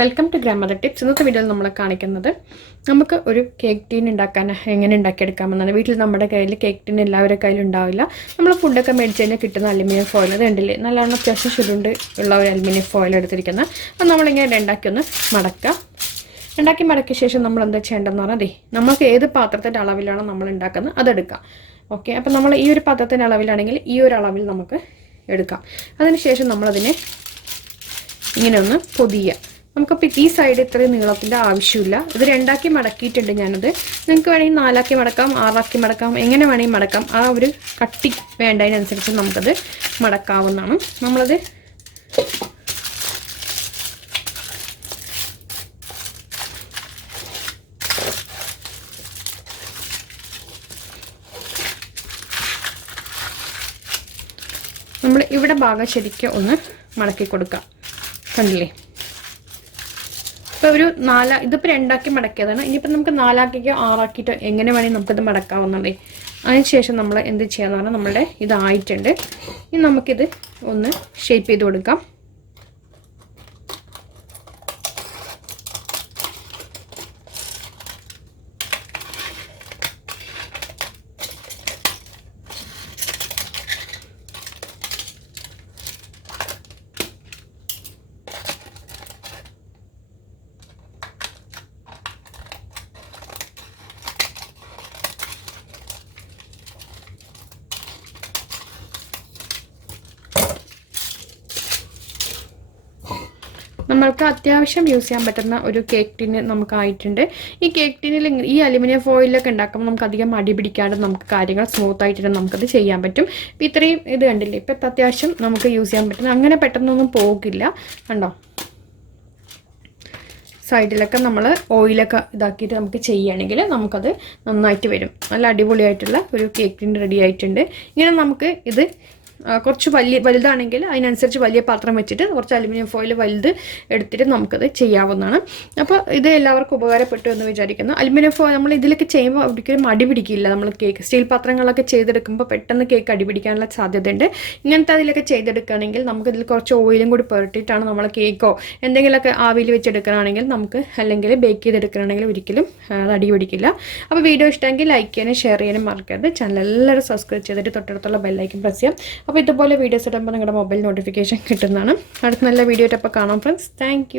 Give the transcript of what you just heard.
Welcome to grammar tips. ഇന്നത്തെ വീഡിയോയിൽ നമ്മൾ കാണിക്കുന്നത് നമുക്ക് ഒരു കേക്ക് ടീൻ ഉണ്ടാക്കാൻ എങ്ങനെ ഉണ്ടാക്കിയെടുക്കാമെന്നാണ്. വീട്ടിൽ നമ്മുടെ കയ്യിൽ കേക്ക് ടീൻ എല്ലാവരുടെ കയ്യിലും ഉണ്ടാവില്ല. നമ്മൾ ഫുഡൊക്കെ മേടിച്ച് കഴിഞ്ഞാൽ കിട്ടുന്ന അലുമിനിയം ഫോയിൽ അത് ഉണ്ടല്ലേ, നല്ലോണം അത്യാവശ്യം ചുരുണ്ട് ഉള്ള ഒരു അലുമിനിയം ഫോയിൽ എടുത്തിരിക്കുന്നത്. അപ്പോൾ നമ്മളിങ്ങനെ ഉണ്ടാക്കി മടക്കുക. മടക്കിയ ശേഷം നമ്മൾ എന്താ ചെയ്യേണ്ടതെന്ന് പറഞ്ഞാൽ നമുക്ക് ഏത് പാത്രത്തിൻ്റെ അളവിലാണോ നമ്മൾ ഉണ്ടാക്കുന്നത് അതെടുക്കാം. ഓക്കെ, അപ്പോൾ നമ്മൾ ഈ ഒരു പാത്രത്തിൻ്റെ അളവിലാണെങ്കിൽ ഈ ഒരു അളവിൽ നമുക്ക് എടുക്കാം. അതിനുശേഷം നമ്മളതിനെ ഇങ്ങനെ ഒന്ന് പൊതിയുക. നമുക്കപ്പോൾ ഈ സൈഡ് ഇത്രയും നീളത്തിൻ്റെ ആവശ്യമില്ല. ഇത് രണ്ടാക്കി മടക്കിയിട്ടുണ്ട് ഞാനത്. നിങ്ങൾക്ക് വേണമെങ്കിൽ 4 ആക്കി മടക്കാം, 6 ആക്കി മടക്കാം, എങ്ങനെ വേണമെങ്കിൽ മടക്കാം. ആ ഒരു കട്ടി വേണ്ടതിനനുസരിച്ച് നമുക്കത് മടക്കാവുന്നതാണ്. നമ്മളത് ഇവിടെ ഭാഗം ശരിക്കും ഒന്ന് മടക്കി കൊടുക്കാം. കണ്ടില്ലേ? ഇപ്പോൾ ഒരു 4 ഇതിപ്പോൾ 2 ആക്കി മടക്കിയതാണ്. ഇനിയിപ്പോൾ നമുക്ക് 4 ആക്കിക്കോ 6 ആക്കിയിട്ടോ എങ്ങനെ വേണമെങ്കിൽ നമുക്കത് മടക്കാവുന്നതേ. അതിനുശേഷം നമ്മൾ എന്ത് ചെയ്യാന്ന് പറഞ്ഞാൽ നമ്മളുടെ ഇതായിട്ടുണ്ട്. ഇനി നമുക്കിത് ഒന്ന് ഷേപ്പ് ചെയ്ത് കൊടുക്കാം. നമ്മൾക്ക് അത്യാവശ്യം യൂസ് ചെയ്യാൻ പറ്റുന്ന ഒരു കേക്ക് ടീന് നമുക്കായിട്ടുണ്ട്. ഈ കേക്ക് ടീനിൽ ഈ അലുമിനിയം ഫോയിലൊക്കെ ഉണ്ടാക്കുമ്പോൾ നമുക്ക് അധികം അടി പിടിക്കാണ്ട് നമുക്ക് കാര്യങ്ങൾ സ്മൂത്ത് ആയിട്ട് നമുക്കത് ചെയ്യാൻ പറ്റും. ഇപ്പം ഇത്രയും ഇത് കണ്ടില്ലേ, ഇപ്പം അത്യാവശ്യം നമുക്ക് യൂസ് ചെയ്യാൻ പറ്റുന്ന അങ്ങനെ പെട്ടെന്നൊന്നും പോകില്ല. കണ്ടോ, സൈഡിലൊക്കെ നമ്മൾ ഓയിലൊക്കെ ഇതാക്കിയിട്ട് നമുക്ക് ചെയ്യുകയാണെങ്കിൽ നമുക്കത് നന്നായിട്ട് വരും. നല്ല അടിപൊളിയായിട്ടുള്ള ഒരു കേക്ക് ടീൻ റെഡി ആയിട്ടുണ്ട്. ഇങ്ങനെ നമുക്ക് ഇത് കുറച്ച് വലുതാണെങ്കിൽ അതിനനുസരിച്ച് വലിയ പാത്രം വെച്ചിട്ട് കുറച്ച് അലുമിനിയം ഫോയിൽ വലുത് എടുത്തിട്ട് നമുക്കത് ചെയ്യാവുന്നതാണ്. അപ്പോൾ ഇത് എല്ലാവർക്കും ഉപകാരപ്പെട്ടു എന്ന് വിചാരിക്കുന്നു. അലുമിനിയം ഫോയിൽ നമ്മൾ ഇതിലൊക്കെ ചെയ്യുമ്പോൾ ഒരിക്കലും അടി പിടിക്കില്ല. നമ്മൾ കേക്ക് സ്റ്റീൽ പാത്രങ്ങളൊക്കെ ചെയ്തെടുക്കുമ്പോൾ പെട്ടെന്ന് കേക്ക് അടി പിടിക്കാനുള്ള സാധ്യതയുണ്ട്. ഇങ്ങനത്തെ അതിലൊക്കെ ചെയ്തെടുക്കുകയാണെങ്കിൽ നമുക്കിതിൽ കുറച്ച് ഓയിലും കൂടി പുരട്ടിയിട്ടാണ് നമ്മൾ കേക്കോ എന്തെങ്കിലുമൊക്കെ ആവിയിൽ വെച്ചെടുക്കുകയാണെങ്കിൽ നമുക്ക് അല്ലെങ്കിൽ ബേക്ക് ചെയ്തെടുക്കുകയാണെങ്കിൽ ഒരിക്കലും അത് അടി പിടിക്കില്ല. അപ്പോൾ വീഡിയോ ഇഷ്ടമെങ്കിൽ ലൈക്ക് ചെയ്യാനും ഷെയർ ചെയ്യാനും മറക്കരുത്. ചാനൽ എല്ലാവരും സബ്സ്ക്രൈബ് ചെയ്തിട്ട് തൊട്ടടുത്തുള്ള ബെല്ലൈക്കൻ പ്രസ് ചെയ്യാം. അപ്പോൾ ഇതുപോലെ വീഡിയോസ് ഇടുമ്പോൾ നിങ്ങളുടെ മൊബൈൽ നോട്ടിഫിക്കേഷൻ കിട്ടുന്നതാണ്. അടുത്ത നല്ല വീഡിയോ ആയിട്ട് അപ്പോൾ കാണാം ഫ്രണ്ട്സ്. താങ്ക്